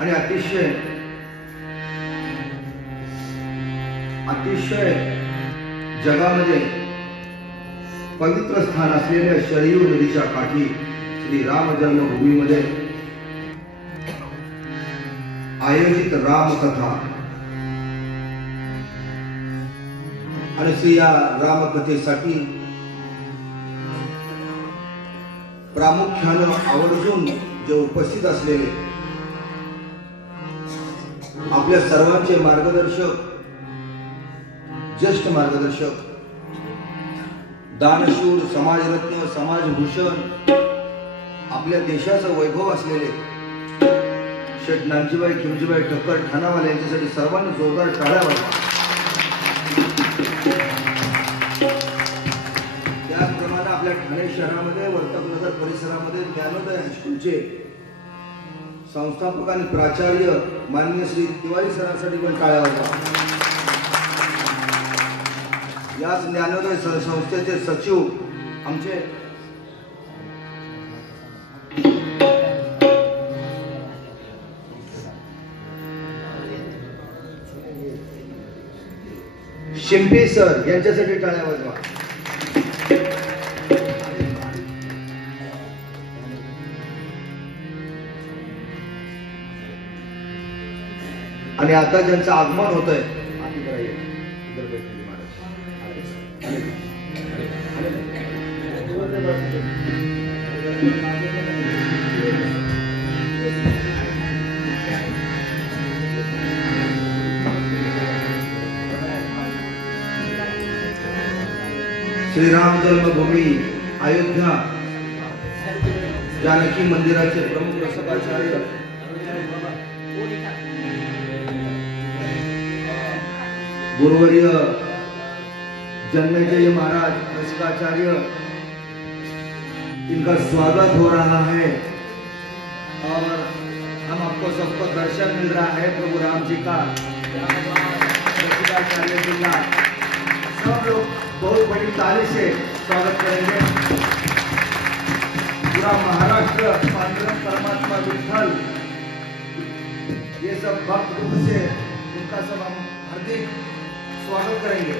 आणि अतिशय जगामध्ये पवित्र स्थान असलेल्या शरयू नदीच्या काठी श्री राम जन्मभूमीमध्ये आयोजित रामकथा आणि श्री या रामकथेसाठी प्रामुख्यानं आवर्जून जे उपस्थित असलेले आपल्या सर्वांचे मार्गदर्शक, ज्येष्ठ मार्गदर्शक, दानशूर, समाजरत्न, समाजभूषण, आपल्या देशाचं वैभव असलेले शेठ नानजीबाई खिमजीबाई ठक्कर ठाणावाले यांच्यासाठी सर्वांनी जोरदार टाळ्या वाजवा. त्याचप्रमाणे आपल्या ठाणे शहरामध्ये वर्तकनगर परिसरामध्ये ज्ञानोदय हायस्कूलचे संस्थापक आणि प्राचार्य माननीय श्री तिवारी सरांसाठी पण टाळ्या वाजवा. याच ज्ञानोदय संस्थेचे सचिव आमचे शिंपे सर यांच्यासाठी टाळ्या वाजवा. आणि आता ज्यांचं आगमन होत आहे श्रीराम जन्मभूमी अयोध्या जानकी मंदिराचे प्रमुख रसकाचार्य गुरुवर्य जन्मेजय महाराज रसकाचार्य, इनका स्वागत हो रहा है और हम आपको सबको दर्शन मिल रहा है प्रभु राम जी का. रसकाचार्य जी का सब लोग बहुत बड़ी ताली से स्वागत करेंगे. पूरा महाराष्ट्र पांडुरंग परमात्मा विठ्ठल ये सब भक्त रूप से उनका सब हम हार्दिक स्वागत करेंगे.